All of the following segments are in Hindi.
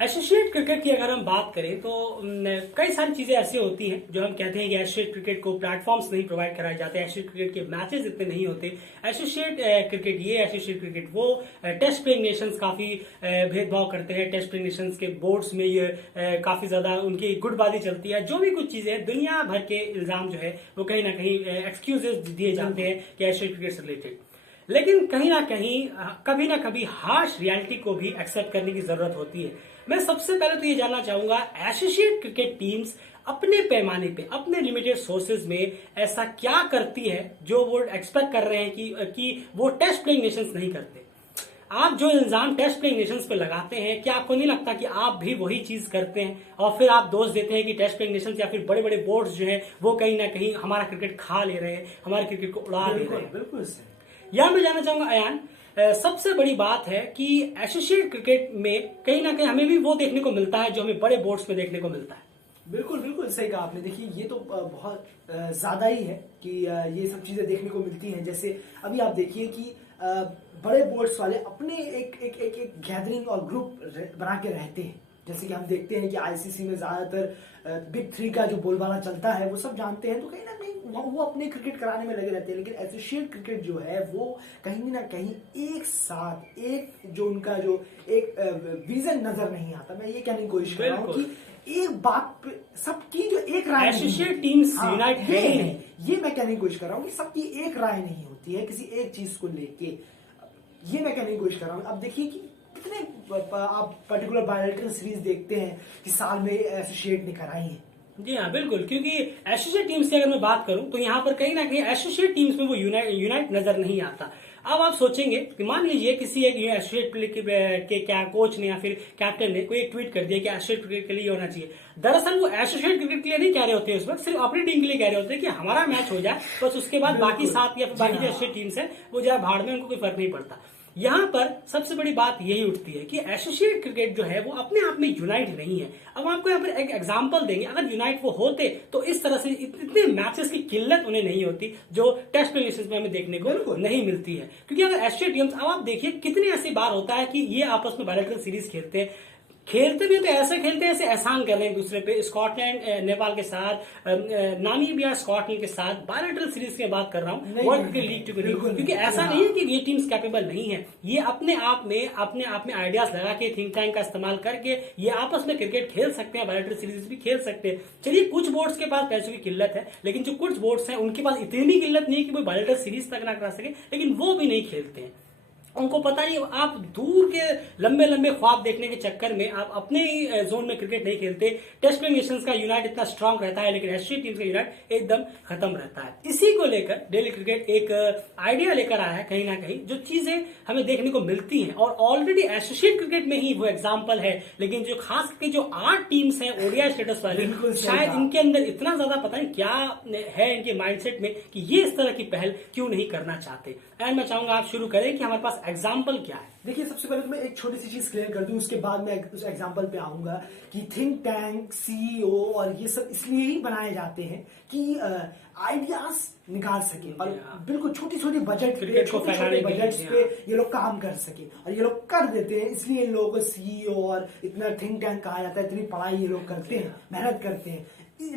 एसोसिएट क्रिकेट की अगर हम बात करें तो कई सारी चीजें ऐसी होती हैं जो हम कहते हैं कि एसोसिएट क्रिकेट को प्लेटफॉर्म्स नहीं प्रोवाइड कराए जाते, एसोसिएट क्रिकेट के मैचेस इतने नहीं होते, एसोसिएट क्रिकेट ये, एसोसिएट क्रिकेट वो, टेस्ट प्लेइंग नेशंस काफी भेदभाव करते हैं, टेस्ट प्लेइंग नेशंस के बोर्ड्स में ये काफी ज्यादा उनकी गुटबाजी चलती है। जो भी कुछ चीजें दुनिया भर के इल्जाम जो है वो कहीं ना कहीं एक्सक्यूजेस दिए जाते हैं कि एसोसिएट क्रिकेट से रिलेटेड। लेकिन कहीं ना कभी हार्श रियलिटी को भी एक्सेप्ट करने की जरूरत होती है। मैं सबसे पहले तो ये जानना चाहूंगा, एसोसिएट क्रिकेट टीम्स अपने पैमाने पे, अपने लिमिटेड सोर्सेज में ऐसा क्या करती है जो वो एक्सपेक्ट कर रहे हैं कि वो टेस्ट प्लेइंग नेशंस नहीं करते। आप जो इल्जाम टेस्ट प्लेइंग नेशंस पे लगाते हैं, क्या आपको नहीं लगता कि आप भी वही चीज करते हैं और फिर आप दोष देते हैं कि टेस्ट प्लेइंग नेशंस या फिर बड़े बड़े बोर्ड्स जो है वो कहीं ना कहीं हमारा क्रिकेट खा ले रहे हैं, हमारे क्रिकेट को उड़ा ले रहे हैं। बिल्कुल। यहां मैं जानना चाहूंगा अयान, सबसे बड़ी बात है कि एसोसिएट क्रिकेट में कहीं ना कहीं हमें भी वो देखने को मिलता है जो हमें बड़े बोर्ड्स में देखने को मिलता है। बिल्कुल बिल्कुल सही कहा आपने। देखिए ये तो बहुत ज्यादा ही है कि ये सब चीजें देखने को मिलती हैं। जैसे अभी आप देखिए कि बड़े बोर्ड्स वाले अपने एक गैदरिंग और ग्रुप बना के रहते हैं। जैसे कि हम देखते हैं कि आईसीसी में ज्यादातर बिग थ्री का जो बोलबाला चलता है वो सब जानते हैं, तो कहीं ना कहीं वो अपने क्रिकेट कराने में लगे रहते हैं। लेकिन एसोसिएट क्रिकेट जो है वो कहीं ना कहीं एक साथ एक जो उनका जो एक विजन नजर नहीं आता। मैं ये कहने की कोशिश कर रहा हूँ कि एक बात पे सबकी जो एक राय, एसोसिएट टीम्स यूनाइट है ही नहीं, ये मैं कहने की कोशिश कर रहा हूँ कि सबकी एक राय नहीं होती है किसी एक चीज को लेके। ये मैं कहने की कोशिश कर रहा हूँ। अब देखिए कि कितने आप पर्टिकुलर बायलैटरल सीरीज देखते हैं कि साल में एसोसिएट ने कराई है। जी हाँ बिल्कुल, क्योंकि एसोसिएट टीम्स की अगर मैं बात करूं तो यहाँ पर कहीं ना कहीं एसोसिएट टीम्स में वो यूनाइट नजर नहीं आता। अब आप सोचेंगे कि मान लीजिए किसी एक एसोसिएट के क्या कोच ने या फिर कैप्टन ने कोई एक ट्वीट कर दिया कि एसोसिएट क्रिकेट के लिए होना चाहिए। दरअसल वो एसोसिएट क्रिकेट के लिए नहीं कह रहे होते, उस वक्त सिर्फ अपनी टीम के लिए कह रहे होते हैं कि हमारा मैच हो जाए, बस उसके बाद बाकी 7 या फिर बाकी जो एसोसिएट टीम्स है वो जाए भाड़ में, उनको कोई फर्क नहीं पड़ता। यहाँ पर सबसे बड़ी बात यही उठती है कि एसोसिएट क्रिकेट जो है वो अपने आप में यूनाइट नहीं है। अब आपको यहाँ पर एक एग्जांपल देंगे, अगर यूनाइट वो होते तो इस तरह से इतने मैचेस की किल्लत उन्हें नहीं होती जो टेस्ट प्ले में हमें देखने को नहीं मिलती है। क्योंकि अगर एसोसिएट टीम्स, अब आप देखिए कितनी ऐसी बार होता है कि ये आपस में बायलैटरल सीरीज खेलते भी तो ऐसे खेलते हैं, ऐसे एहसान कर रहे हैं एक दूसरे पे। स्कॉटलैंड नेपाल के साथ, नामीबिया स्कॉटलैंड के साथ बायलैटरल सीरीज की बात कर रहा हूँ, world cricket league to league. क्योंकि ऐसा नहीं है कि ये टीम्स कैपेबल नहीं है, ये अपने आप में आइडियाज लगा के, थिंक टैंक का इस्तेमाल करके ये आपस में क्रिकेट खेल सकते हैं, बायलैटरल सीरीज भी खेल सकते हैं। चलिए कुछ बोर्ड्स के पास पैसों की किल्लत है, लेकिन जो कुछ बोर्ड्स हैं उनके पास इतनी किल्लत नहीं है कि वो बायलैटरल सीरीज तक ना करा सके, लेकिन वो भी नहीं खेलते हैं। उनको पता नहीं, आप दूर के लंबे लंबे ख्वाब देखने के चक्कर में आप अपने जोन में क्रिकेट नहीं खेलते। टेस्ट प्ले नेशंस का यूनाइट इतना स्ट्रांग रहता है, लेकिन एसोसिएट टीम्स का यूनाइट एकदम खत्म रहता है। इसी को लेकर डेली क्रिकेट एक आइडिया लेकर आया है कहीं ना कहीं, जो चीजें हमें देखने को मिलती हैं और ऑलरेडी एसोसिएट क्रिकेट में ही वो एग्जाम्पल है। लेकिन जो खास करके जो 8 टीम्स हैं ओडीआई स्टेटस वाली, शायद इनके अंदर इतना ज्यादा पता नहीं क्या है इनके माइंडसेट में कि ये इस तरह की पहल क्यों नहीं करना चाहते। एंड मैं चाहूंगा आप शुरू करें कि हमारे पास एग्जाम्पल क्या है। देखिए सबसे पहले तो मैं एक छोटी सी चीज क्लियर कर दूं, उसके बाद मैं उस एग्जाम्पल पे आऊंगा कि थिंक टैंक, सीईओ और ये सब इसलिए ही बनाए जाते हैं कि आइडियाज निकाल सके और बिल्कुल छोटी छोटी बजट पे, छोटे बजट्स पे ये लोग काम कर सके, और ये लोग कर देते हैं। इसलिए इन लोगों को सीईओ और इतना थिंक टैंक कहा जाता है। इतनी पढ़ाई ये लोग करते हैं, मेहनत करते हैं,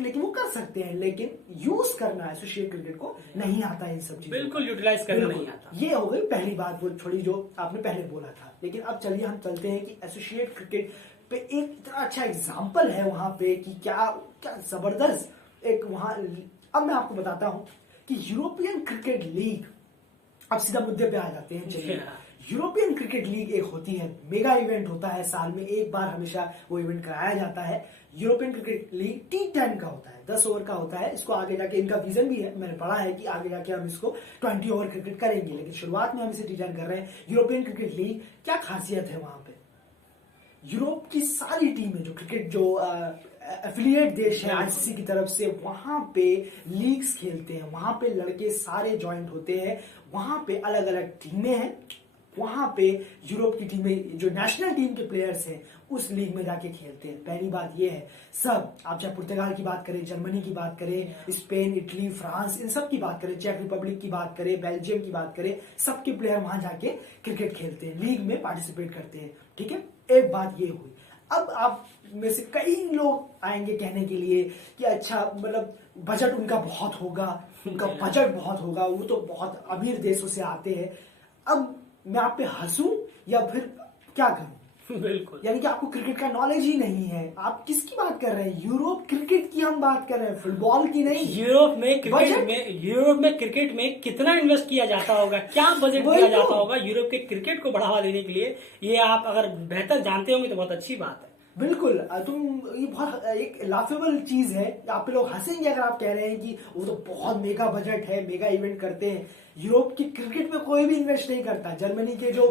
लेकिन वो कर सकते हैं, लेकिन यूज करना एसोसिएट क्रिकेट को नहीं आता इन सब चीजों, बिल्कुल यूटिलाइज करना नहीं आता। ये हो गई पहली बात, वो छोड़ी जो आपने पहले बोला था। लेकिन अब चलिए हम चलते हैं कि एसोसिएट क्रिकेट पे एक इतना अच्छा एग्जाम्पल है वहां पे कि क्या क्या जबरदस्त एक वहां। अब मैं आपको बताता हूं कि यूरोपियन क्रिकेट लीग, अब सीधा मुद्दे पे आ जाते हैं। चलिए, यूरोपियन क्रिकेट लीग एक होती है, मेगा इवेंट होता है, साल में एक बार हमेशा वो इवेंट कराया जाता है। यूरोपियन क्रिकेट लीग T10 का होता है, 10 ओवर का होता है। इसको आगे जाके इनका विजन भी है, मैंने पढ़ा है कि आगे जाके हम इसको 20 ओवर क्रिकेट करेंगे, लेकिन शुरुआत में हम इसे T10 कर रहे हैं। यूरोपियन क्रिकेट लीग क्या खासियत है वहां पे? यूरोप की सारी टीमें जो क्रिकेट जो एफिलिएट देश है आईसीसी की तरफ से, वहां पे लीग्स खेलते हैं, वहां पे लड़के सारे ज्वाइंट होते हैं, वहां पे अलग अलग टीमें हैं, वहां पे यूरोप की टीमें जो नेशनल टीम के प्लेयर्स हैं उस लीग में जाके खेलते हैं। पहली बात ये है, सब आप चाहे पुर्तगाल की बात करें, जर्मनी की बात करें, स्पेन, इटली, फ्रांस, इन सब की बात करें, चेक रिपब्लिक की बात करें, बेल्जियम की बात करें, सबके प्लेयर वहां जाके क्रिकेट खेलते हैं, लीग में पार्टिसिपेट करते हैं। ठीक है, एक बात ये हुई। अब आप में से कई लोग आएंगे कहने के लिए कि अच्छा मतलब बजट उनका बहुत होगा, उनका बजट बहुत होगा, वो तो बहुत अमीर देशों से आते हैं। अब मैं आप पे हंसूं या फिर क्या करूं? बिल्कुल, यानी कि आपको क्रिकेट का नॉलेज ही नहीं है। आप किसकी बात कर रहे हैं? यूरोप क्रिकेट की हम बात कर रहे हैं, फुटबॉल की नहीं। यूरोप में क्रिकेट में कितना इन्वेस्ट किया जाता होगा, क्या बजट वही दिया तो। जाता होगा यूरोप के क्रिकेट को बढ़ावा देने के लिए, ये आप अगर बेहतर जानते होंगे तो बहुत अच्छी बात है। बिल्कुल, तुम ये बहुत एक लाफेबल चीज है। आप लोग हंसेंगे अगर आप कह रहे हैं कि वो तो बहुत मेगा बजट है, मेगा इवेंट करते हैं। यूरोप की क्रिकेट में कोई भी इन्वेस्ट नहीं करता। जर्मनी के जो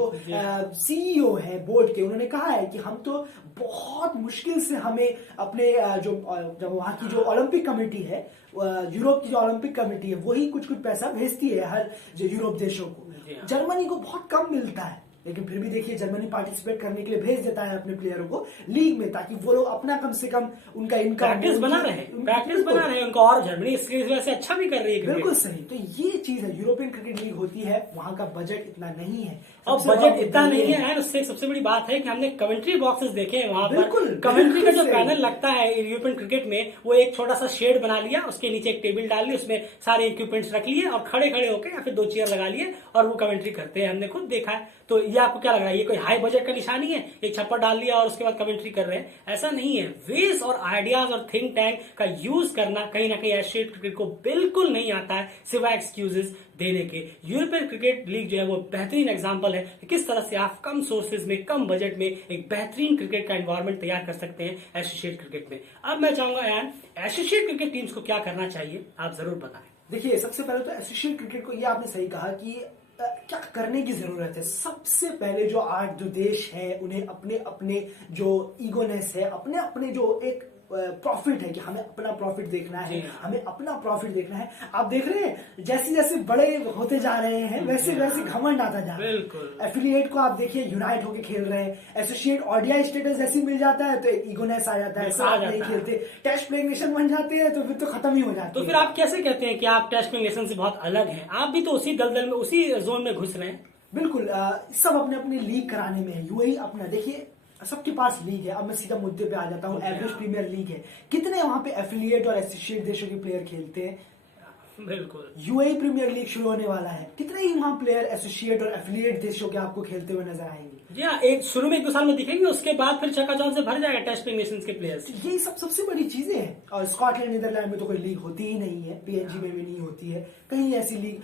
सीईओ है बोर्ड के, उन्होंने कहा है कि हम तो बहुत मुश्किल से हमें अपने जब वहाँ की जो ओलंपिक कमेटी है, यूरोप की जो ओलंपिक कमेटी है, वही कुछ कुछ पैसा भेजती है हर जो यूरोप देशों को। जर्मनी को बहुत कम मिलता है, लेकिन फिर भी देखिए जर्मनी पार्टिसिपेट करने के लिए भेज देता है अपने प्लेयरों को लीग में, ताकि वो लोग अपना कम से कम उनका इनकम प्रैक्टिस बना रहे हैं उनको, और जर्मनी इसकी वजह से अच्छा भी कर रही है। बिल्कुल सही। तो ये चीज है, यूरोपियन क्रिकेट लीग होती है, वहां का बजट इतना नहीं है। और बजट इतना नहीं है, उससे सबसे बड़ी बात है कि हमने कमेंट्री बॉक्सेस देखे हैं वहां पर। कमेंट्री का जो पैनल लगता है यूरोपियन क्रिकेट में, वो एक छोटा सा शेड बना लिया, उसके नीचे एक टेबल डाल ली, उसमें सारे इक्विपमेंट्स रख लिए और खड़े खड़े होकर या फिर 2 चेयर लगा लिए और वो कमेंट्री करते हैं। हमने खुद देखा है। तो ये आपको क्या लग रहा है, ये कोई हाई बजट का निशानी है? एक छप्पर डाल लिया और उसके बाद कमेंट्री कर रहे हैं? ऐसा नहीं है। वेज और आइडियाज और थिंक टैंक का यूज करना कहीं ना कहीं एशियन क्रिकेट को बिल्कुल नहीं आता है, सिवाय एक्सक्यूजेस देने के। यूरोपियन क्रिकेट लीग जो है वो बेहतरीन एग्जांपल है कि किस तरह से आप कम सोर्सेज में, कम बजट में एक बेहतरीन क्रिकेट का एनवायरनमेंट तैयार कर सकते हैं एसोसिएट क्रिकेट में। अब मैं चाहूंगा यान, एसोसिएट क्रिकेट टीम्स को क्या करना चाहिए, आप जरूर बताएं। देखिए, सबसे पहले तो एसोसिएट क्रिकेट को, ये आपने सही कहा कि क्या करने की जरूरत है। सबसे पहले जो 8 जो देश हैं, उन्हें अपने अपने जो ईगोनेस है, अपने अपने जो एक प्रॉफिट है कि हमें अपना प्रॉफिट देखना है, हमें अपना प्रॉफिट देखना है। आप देख रहे हैं जैसे जैसे बड़े होते जा रहे हैं वैसे वैसे घमंड आता जा रहा है। एफिलिएट को आप देखिए, यूनाइट होके खेल रहे हैं। एसोसिएट ओडीआई स्टेटस जैसे मिल जाता है तो ईगोनेस आ जाता है, साथ नहीं खेलते। टेस्ट प्लेइंग नेशन बन जाते हैं तो फिर तो खत्म ही हो जाता है। तो फिर आप कैसे कहते हैं कि आप टेस्ट प्लेइंग नेशन से बहुत अलग हैं? आप भी तो उसी दलदल में, उसी जोन में घुस रहे हैं। बिल्कुल, सब अपने अपने लीग कराने में है। यूएई अपना, देखिए सबके पास लीग है। अब मैं सीधा मुद्दे पे आ जाता हूँ। एवरेज प्रीमियर लीग है, कितने वहां पे एफिलिएट और एसोसिएट देशों के प्लेयर खेलते हैं? बिल्कुल। यूएई प्रीमियर लीग शुरू होने वाला है, कितने ही वहां प्लेयर एसोसिएट और एफिलिएट देशों के आपको खेलते हुए नजर आएंगे। जी हाँ, एक शुरू में 1-2 साल में दिखेंगे, उसके बाद फिर चकाचौंध से भर जाएगा टेस्ट प्लेइंग नेशंस के प्लेयर्स। ये सबसे बड़ी चीजें हैं। और स्कॉटलैंड, नीदरलैंड में तो कोई लीग होती ही नहीं है, पीएनजी में भी नहीं होती है कहीं ऐसी league.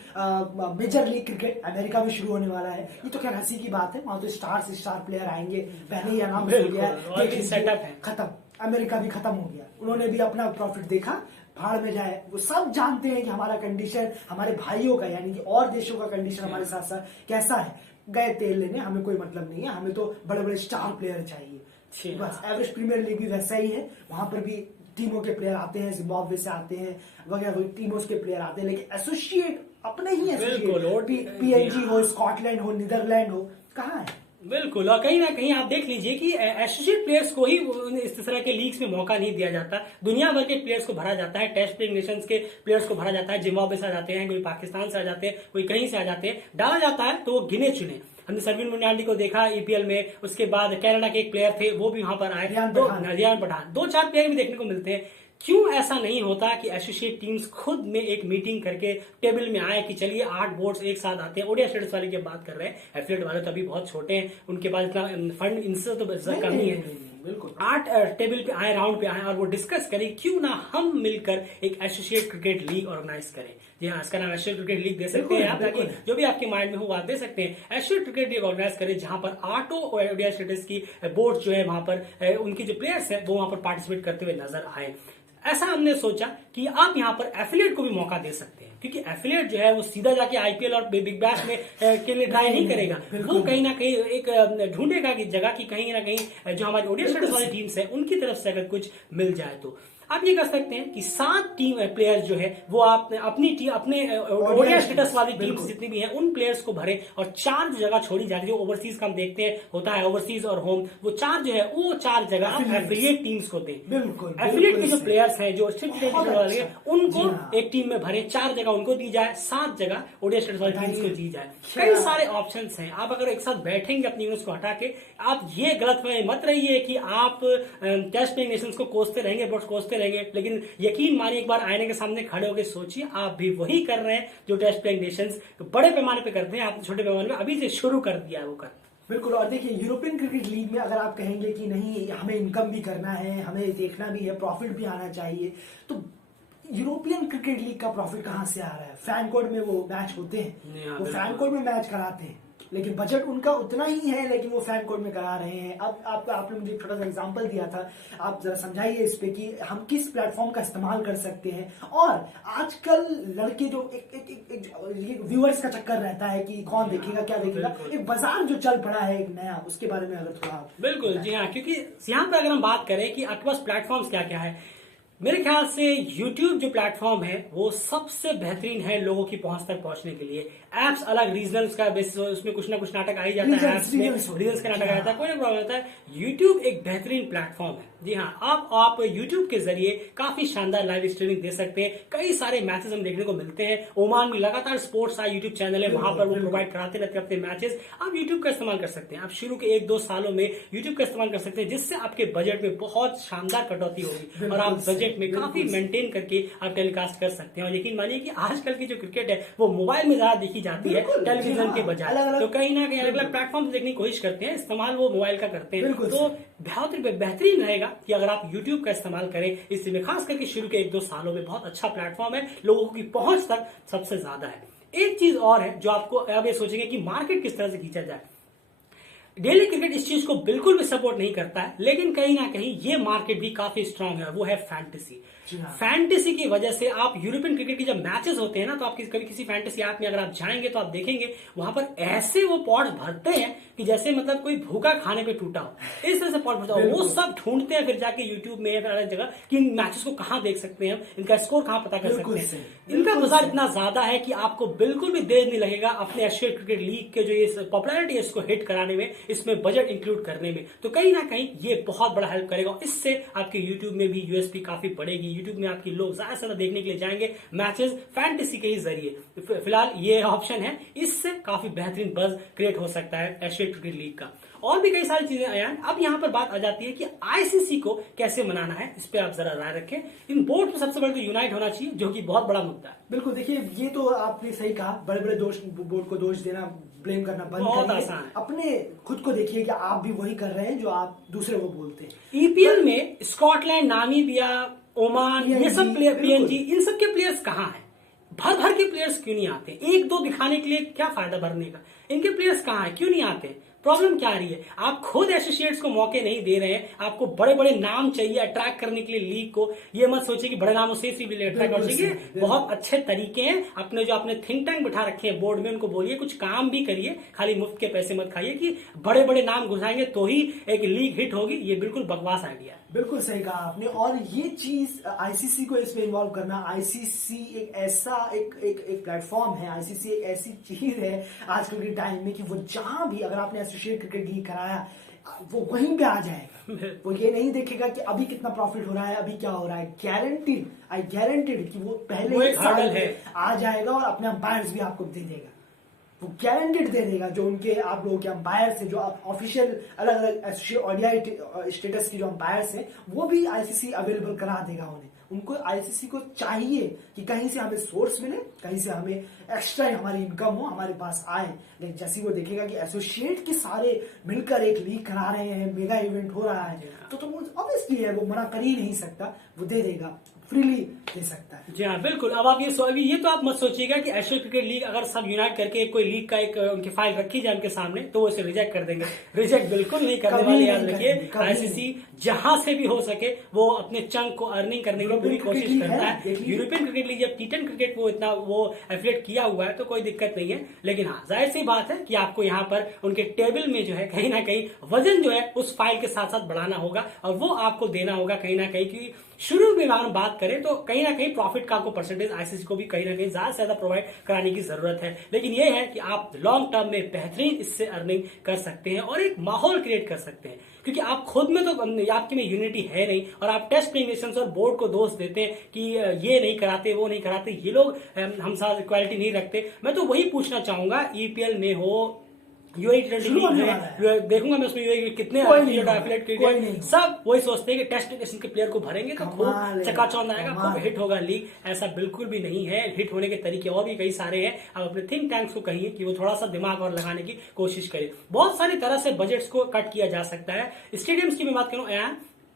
Major league cricket America में शुरू होने वाला है। ये तो खैर हंसी की बात है, वहां तो स्टार प्लेयर आएंगे, पहले ही अनाउंस हो गया, सेटअप है, खत्म। अमेरिका भी खत्म हो गया, उन्होंने भी अपना प्रॉफिट देखा, भाड़ में जाए। वो सब जानते हैं कि हमारा कंडीशन, हमारे भाइयों का यानी कि और देशों का कंडीशन हमारे साथ साथ कैसा है। गए तेल लेने, हमें कोई मतलब नहीं है, हमें तो बड़े बड़े स्टार प्लेयर चाहिए बस। एवरेज प्रीमियर लीग भी वैसा ही है, वहां पर भी टीमों के प्लेयर आते हैं, जिम्बाब्वे से आते हैं वगैरह, टीमों के प्लेयर आते हैं। लेकिन एसोसिएट अपने ही एसोसिएट, पीएनजी हो, स्कॉटलैंड हो, नीदरलैंड हो, कहाँ है? बिल्कुल। और कहीं ना कहीं आप देख लीजिए कि एसोसिएट प्लेयर्स को ही इस तरह के लीग्स में मौका नहीं दिया जाता। दुनिया भर के प्लेयर्स को भरा जाता है, टेस्ट प्लेइंग नेशंस के प्लेयर्स को भरा जाता है। जिम्बाब्वे से आ जाते हैं, कोई पाकिस्तान से आ जाते हैं, कोई कहीं से आ जाते हैं, डाला जाता है तो वो गिने चुने। हमने सरविन मुनियाल्डी को देखा ईपीएल में, उसके बाद कनाडा के एक प्लेयर थे वो भी वहां पर आए, रियान पठान, 2-4 प्लेयर भी देखने को मिलते हैं। क्यों ऐसा नहीं होता कि एसोसिएट टीम्स खुद में एक मीटिंग करके टेबल में आए कि चलिए 8 बोर्ड्स एक साथ आते हैं। ओडिया स्टेटस वाले की बात कर रहे हैं, एफिलिएट वाले तो अभी बहुत छोटे हैं, उनके पास इतना फंड इनसे तो कमी है। बिल्कुल, 8 टेबल पे आए, राउंड पे आए और वो डिस्कस करें क्यों ना हम मिलकर एक एसोसिएट क्रिकेट लीग ऑर्गेनाइज करें। जी हाँ, इसका नाम एसोसिएट क्रिकेट लीग दे सकते हैं आप, ताकि जो भी आपके माइंड में हो आप दे सकते हैं। एसोसिएट क्रिकेट लीग ऑर्गेनाइज करें जहां पर 8 ओडिया स्टेटस की बोर्ड जो है वहां पर उनकी जो प्लेयर्स है वो वहां पर पार्टिसिपेट करते हुए नजर आए। ऐसा हमने सोचा कि आप यहाँ पर एफिलिएट को भी मौका दे सकते हैं, क्योंकि एफिलिएट जो है वो सीधा जाके आईपीएल और बिग बैश में के लिए ट्राई नहीं करेगा। वो कहीं ना कहीं एक ढूंढेगा की जगह की कहीं ना कहीं जो हमारी ओडिया स्टेटस वाली टीम्स है उनकी तरफ से अगर कुछ मिल जाए तो। आप ये कर सकते हैं कि 7 टीम प्लेयर्स जो है वो आप अपनी टीम अपने ओडीआई स्टेटस वाली टीम जितनी भी है उन प्लेयर्स को भरे और 4 जो जगह छोड़ी जाती है, जो ओवरसीज का हम देखते हैं होता है ओवरसीज और होम, वो 4 जो है वो 4 जगह आप एफिलिएट टीम्स को दें। बिल्कुल एफिलिएट के जो प्लेयर्स हैं जो वाले उनको हाँ। एक टीम में भरे, 4 जगह उनको दी जाए, 7 जगह ओडीआई स्टेटस वाली टीम्स को दी जाए। कई सारे ऑप्शंस हैं। आप अगर एक साथ बैठेंगे अपनी यूनिट्स को हटा के, आप ये गलत मत रहिए कि आप टेस्ट प्लेइंग नेशंस को कोसते रहेंगे, बट कोसते रहेंगे, लेकिन यकीन मानिए एक बार आईने के सामने खड़े होकर सोचिए आप भी वही कर रहे हैं जो टेस्ट प्लेइंग नेशंस बड़े पैमाने पे करते हैं, आपने छोटे पैमाने पे अभी से शुरू कर दिया है वो कर। बिल्कुल। और देखिए यूरोपियन क्रिकेट लीग में अगर आप कहेंगे कि नहीं हमें इनकम भी करना है, हमें देखना भी है, प्रॉफिट भी आना चाहिए, तो यूरोपियन क्रिकेट लीग का प्रॉफिट कहां से आ रहा है? फैन कोड में वो मैच होते हैं, वो फैन कोड में मैच कराते हैं, लेकिन बजट उनका उतना ही है, लेकिन वो फैन कोड में करा रहे हैं। अब आपने मुझे एक छोटा सा एग्जांपल दिया था, आप जरा समझाइए इस पे कि हम किस प्लेटफॉर्म का इस्तेमाल कर सकते हैं। और आजकल लड़के जो एक व्यूअर्स का चक्कर रहता है कि कौन देखेगा क्या देखेगा, एक बाजार जो चल पड़ा है एक नया, उसके बारे में अगर थोड़ा बिल्कुल जी हाँ, क्योंकि यहाँ पर अगर हम बात करें कि आपके पास प्लेटफॉर्म्स क्या क्या है, मेरे ख्याल से YouTube जो प्लेटफॉर्म है वो सबसे बेहतरीन है लोगों की पहुंच तक पहुंचने के लिए। एप्स अलग रीजनल्स का बेसिस, उसमें कुछ ना कुछ नाटक आ ही जाता है, एप्स में रीजनल्स का नाटक आ जाता है, कोई ना प्रॉब्लम होता है। YouTube एक बेहतरीन प्लेटफॉर्म है। जी हाँ, आप YouTube के जरिए काफी शानदार लाइव स्ट्रीमिंग दे सकते हैं। कई सारे मैचेस हम देखने को मिलते हैं। ओमान में लगातार स्पोर्ट्स आई यूट्यूब चैनल है, वहां पर वो प्रोवाइड कराते रहते हैं अपने मैचेस। आप YouTube का इस्तेमाल कर सकते हैं। आप शुरू के 1-2 सालों में YouTube का इस्तेमाल कर सकते हैं, जिससे आपके बजट में बहुत शानदार कटौती होगी और आप बजट में काफी मेंटेन करके आप टेलीकास्ट कर सकते हैं। और यकीन मानिए कि आजकल की जो क्रिकेट है वो मोबाइल में ज्यादा देखी जाती है टेलीविजन के बजाय, तो कहीं ना कहीं अलग अलग प्लेटफॉर्म देखने की कोशिश करते हैं, इस्तेमाल वो मोबाइल का करते हैं। तो बेहतरीन रहेगा कि अगर आप YouTube का इस्तेमाल करें इसमें, खास करके शुरू के 1-2 सालों में बहुत अच्छा प्लेटफॉर्म है, लोगों की पहुंच तक सबसे ज्यादा है। एक चीज और है जो आपको अब ये सोचेंगे कि मार्केट किस तरह से खींचा जाए। डेली क्रिकेट इस चीज को बिल्कुल भी सपोर्ट नहीं करता है, लेकिन कहीं ना कहीं ये मार्केट भी काफी स्ट्रांग है, वो है फैंटेसी। फैंटेसी की वजह से आप यूरोपियन क्रिकेट की जब मैचेस होते हैं ना, तो आप कभी किसी फैंटेसी ऐप में अगर आप जाएंगे तो आप देखेंगे वहां पर ऐसे वो पॉट्स भरते हैं कि जैसे मतलब कोई भूखा खाने पे टूटा हो, इस तरह से पॉट भरता हो। वो सब ढूंढते हैं फिर जाके यूट्यूब में या फिर अलग जगह कि इन मैचेस को कहां देख सकते हैं, इनका स्कोर कहां पता कर सकते हैं। इनका बाजार इतना ज्यादा है कि आपको बिल्कुल भी देर नहीं लगेगा अपने एशियन क्रिकेट लीग के जो ये पॉपुलैरिटी है इसको हिट कराने में, इसमें बजट इंक्लूड करने में। तो कहीं ना कहीं ये बहुत बड़ा हेल्प करेगा। इससे आपके यूट्यूब में भी यूएसपी काफी बढ़ेगी। यूट्यूब में आपकी लोग ज्यादा से ज्यादा देखने के लिए जाएंगे मैचेस फैंटेसी के ही जरिए। फिलहाल ये ऑप्शन है, इससे काफी बेहतरीन बज क्रिएट हो सकता है एशियन क्रिकेट लीग का। और भी कई सारी चीजें आया। अब यहाँ पर बात आ जाती है कि आईसीसी को कैसे मनाना है, इस पे आप जरा राय रखें। इन बोर्ड में सबसे बड़ा तो यूनाइट होना चाहिए, जो कि बहुत बड़ा मुद्दा है। बिल्कुल, देखिए ये तो आपने सही कहा, बड़े बड़े बोर्ड को दोष देना, ब्लेम करना बंद करिए। अपने खुद को देखिए कि आप भी वही कर रहे हैं जो आप दूसरे को बोलते हैं। ईपीएल में स्कॉटलैंड, नामीबिया, ओमान, ये सब प्लेयर, पीएनजी, इन सब के प्लेयर्स कहाँ हैं? भर भर के प्लेयर्स क्यों नहीं आते? 1-2 दिखाने के लिए क्या फायदा भरने का? इनके प्लेयर्स कहाँ हैं, क्यों नहीं आते? प्रॉब्लम क्या आ रही है? आप खुद एसोसिएट्स को मौके नहीं दे रहे हैं। आपको बड़े बड़े नाम चाहिए अट्रैक्ट करने के लिए लीग को। ये मत सोचिए कि बड़े नामों से अट्रैक्ट कर सके। बहुत अच्छे तरीके हैं। अपने जो आपने थिंक टैंक बिठा रखे हैं बोर्ड में, उनको बोलिए कुछ काम भी करिए, खाली मुफ्त के पैसे मत खाइए कि बड़े बड़े नाम घुसाएंगे तो ही एक लीग हिट होगी। ये बिल्कुल बकवास आइडिया है। बिल्कुल सही कहा आपने। और ये चीज आईसीसी को इसमें इन्वॉल्व करना, आईसीसी एक ऐसा एक प्लेटफॉर्म है, आईसीसी एक ऐसी चीज है आजकल के टाइम में कि वो जहां भी अगर आपने एसोसिएट क्रिकेट लीग कराया वो वहीं पे आ जाएगा। वो ये नहीं देखेगा कि अभी कितना प्रॉफिट हो रहा है, अभी क्या हो रहा है। गारंटीड कि वो पहले ही साल आ जाएगा और अपने अंपायर्स भी आपको दे देगा। वो गारंटेड दे देगा। जो उनके आप लोगों के अंपायर से जो ऑफिशियल अलग अलग ओडीआई स्टेटस की जो अंपायर्स हैं वो भी आईसीसी अवेलेबल करा देगा उन्हें। उनको आईसीसी को चाहिए कि कहीं से हमें सोर्स मिले, कहीं से हमें एक्स्ट्रा हमारी इनकम हो, हमारे पास आए। लेकिन जैसे वो देखेगा कि एसोसिएट के सारे मिलकर एक लीग करा रहे हैं, मेगा इवेंट हो रहा है, तो ऑब्वियसली है वो मना कर ही नहीं सकता, वो दे देगा, फ्रीली दे सकता है। जी हाँ बिल्कुल। अब आप ये तो आप मत सोचिएगा कि एशियन क्रिकेट लीग अगर सब यूनाइट करके कोई लीग का एक उनकी फाइल रखी जाए उनके सामने तो वो इसे रिजेक्ट कर देंगे। रिजेक्ट बिल्कुल नहीं करने वाले, याद रखिए। आईसीसी जहां से भी हो सके वो अपने चंक को अर्निंग करने के लिए पूरी कोशिश क्रिकेट लीग करता है, है। देख लीजिए। यूरोपियन क्रिकेट लीग जब T10 क्रिकेट वो इतना वो एफिलिएट किया हुआ है तो कोई दिक्कत नहीं है, लेकिन हाँ जाहिर सी बात है कि आपको यहाँ पर उनके टेबल में जो है कहीं ना कहीं वजन जो है उस फाइल के साथ साथ बढ़ाना होगा और वो आपको देना होगा कहीं ना कहीं की शुरू में हम बात करें तो कहीं ना कहीं प्रॉफिट का आपको परसेंटेज आईसीसी को भी कहीं ना कहीं ज्यादा से ज्यादा प्रोवाइड कराने की जरूरत है। लेकिन ये है कि आप लॉन्ग टर्म में बेहतरीन इससे अर्निंग कर सकते हैं और एक माहौल क्रिएट कर सकते हैं, क्योंकि आप खुद में तो आपकी में यूनिटी है नहीं और आप टेस्ट प्लेइंग नेशंस और बोर्ड को दोष देते हैं कि ये नहीं कराते वो नहीं कराते, ये लोग हम साथ इक्वालिटी नहीं रखते। मैं तो वही पूछना चाहूंगा ईपीएल में हो यूएई टी20 लीग में देखूंगा मैं उसमें यूएई क्कितने एफिलिएट क्रिकेट सब वही सोचते हैं कि टेस्ट नेशन के प्लेयर को भरेंगे तो खूब चकाचौंध आएगा, खूब हिट होगा लीग। ऐसा बिल्कुल भी नहीं है। हिट होने के तरीके और भी कई सारे हैं। आप अपने थिंक टैंक्स को कहिए कि वो थोड़ा सा दिमाग और लगाने की कोशिश करें। बहुत सारी तरह से बजट्स को कट किया जा सकता है। स्टेडियम्स की मैं बात करूं,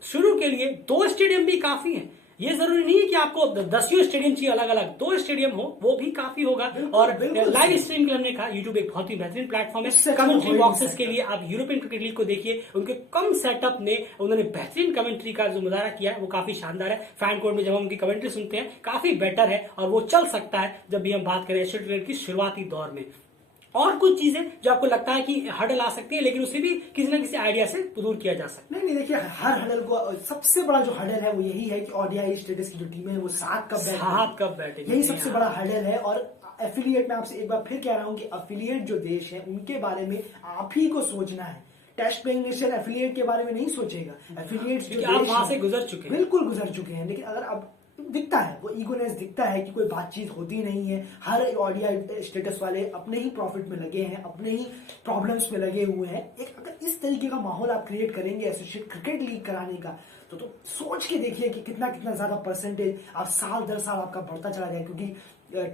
शुरू के लिए 2 स्टेडियम भी काफी है। ये जरूरी नहीं है कि आपको 10 स्टेडियम चाहिए अलग अलग, 2 स्टेडियम हो वो भी काफी होगा। और लाइव स्ट्रीम के लिए हमने कहा यूट्यूब एक बहुत ही बेहतरीन प्लेटफॉर्म है। कमेंट्री बॉक्सेस के लिए आप यूरोपियन क्रिकेट लीग को देखिए, उनके कम सेटअप ने उन्होंने बेहतरीन कमेंट्री का जो मुजाहरा किया है वो काफी शानदार है। फैन कोड में जब हम उनकी कमेंट्री सुनते हैं काफी बेटर है और वो चल सकता है जब भी हम बात करें एशियन क्रिकेट की शुरुआती दौर में। और कुछ चीजें जो आपको लगता है कि हडल आ सकती है लेकिन उसे भी किसी न किसी आइडिया से दूर किया जा सकता है। नहीं देखिए, हर हडल को सबसे बड़ा जो हडल है वो यही है कि ओडीआई स्टेटस की जो टीम है वो साथ कब बैठेगी, यही सबसे बड़ा हडल है। और एफिलिएट में आपसे एक बार फिर कह रहा हूं कि एफिलिएट जो देश है उनके बारे में आप ही को सोचना है। टेस्ट प्लेइंग नेशन एफिलिएट के बारे में नहीं सोचेगा। एफिलिएट जो आप वहां से गुजर चुके हैं, बिल्कुल गुजर चुके हैं। लेकिन अगर अब दिखता है वो ईगोनेस दिखता है कि कोई बातचीत होती नहीं है। हर ओडीआई स्टेटस वाले अपने ही प्रॉफिट में लगे हैं, अपने ही प्रॉब्लम्स में लगे हुए हैं। एक अगर इस तरीके का माहौल आप क्रिएट करेंगे एसोसिएट क्रिकेट लीग कराने का तो सोच के देखिए कि कितना ज्यादा परसेंटेज आप साल दर साल आपका बढ़ता चला जाए। क्योंकि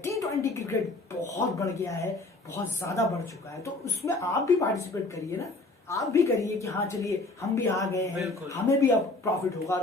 T20 क्रिकेट बहुत बढ़ गया है, बहुत ज्यादा बढ़ चुका है। तो उसमें आप भी पार्टिसिपेट करिए ना, आप भी करिए कि हाँ चलिए हम भी आ गए हैं, हमें भी अब प्रॉफिट होगा।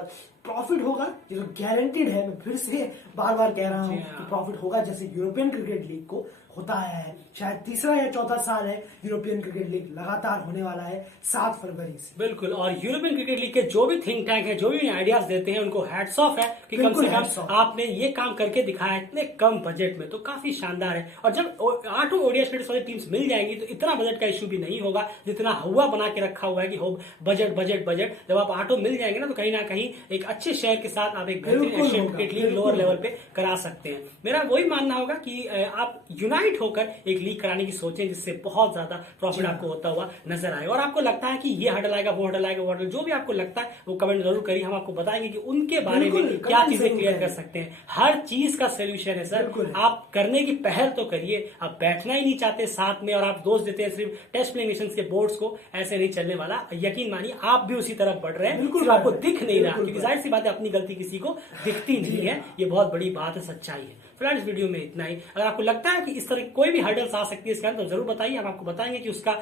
ये तो गारंटीड है। मैं फिर से बार कह रहा हूँ कि प्रॉफिट होगा, जैसे यूरोपियन क्रिकेट लीग को होता है। शायद तीसरा या चौथा साल है यूरोपियन क्रिकेट लीग लगातार होने वाला है 7 फरवरी से। बिल्कुल। और यूरोपियन क्रिकेट लीग के जो भी थिंक टैंक है, जो भी आइडियाज देते हैं, उनको हैट्स ऑफ है कि कम से कम आपने ये काम करके दिखाया है इतने कम बजट में, तो काफी शानदार है। और जब 8 ओडीआई स्टेटस वाली टीम्स मिल जाएंगी तो इतना बजट का इश्यू भी नहीं होगा जितना हुआ बना के रखा हुआ है कि हो बजट। जब आप 8 मिल जाएंगे ना तो कहीं ना कहीं एक अच्छे शेयर के साथ आप एक बेहतरीन Asian cricket league lower level पे करा सकते हैं। मेरा वही मानना होगा कि आप यूनाइट होकर एक लीग कराने की सोचें जिससे बहुत ज्यादा प्रॉफिट आपको होता हुआ नजर आए। और आपको लगता है कि ये हडल आएगा, वो हडल आएगा, वो हडल, जो भी आपको लगता है वो कमेंट जरूर करिए। हम आपको बताएंगे कि उनके बारे में क्या चीजें क्लियर कर सकते हैं। हर चीज का सोल्यूशन है सर। आप करने की पहल तो करिए। आप बैठना ही नहीं चाहते साथ में और आप दोष देते हैं सिर्फ टेस्ट प्लेइंग नेशंस के बोर्ड्स को, ऐसे नहीं चलने वाला। यकीन मानिए आप भी उसी तरफ बढ़ रहे हैं, बिल्कुल आपको दिख नहीं रहा, क्योंकि जाहिर सी बात है अपनी गलती किसी को दिखती नहीं है। ये बहुत बड़ी बात है, सच्चाई है। फिलहाल इस वीडियो में इतना ही। अगर आपको लगता है कि इस तरह कोई भी हर्डल्स आ सकती है इसके अंदर तो जरूर बताइए। हम आपको बताएंगे कि उसका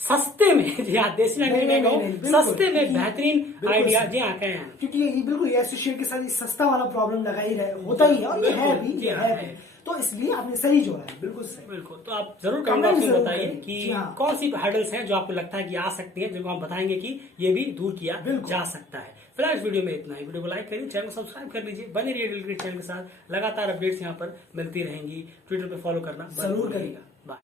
सस्ते में, जी हाँ देसी लैंग्वेज में कहूँ, सस्ते में बेहतरीन आइडिया जी हाँ कहें, क्योंकि ये बिल्कुल एसोसिएट के साथ सस्ता वाला प्रॉब्लम लगा ही होता ही है और ये है भी, तो इसलिए आपने सही जोड़ा है। बिल्कुल सही। बिल्कुल। तो आप जरूर कमेंट बॉक्स में बताइए कि कौन सी हर्डल्स हैं जो आपको लगता है कि आ सकती हैं, जिनको हम बताएंगे कि ये भी दूर किया जा सकता है। फिलहाल इस वीडियो में इतना ही। वीडियो को लाइक करिए, चैनल को सब्सक्राइब कर लीजिए, बने रहिए डेली क्रिकेट चैनल के साथ। लगातार अपडेट्स यहाँ पर मिलती रहेंगी। ट्विटर पे फॉलो करना जरूर करिएगा।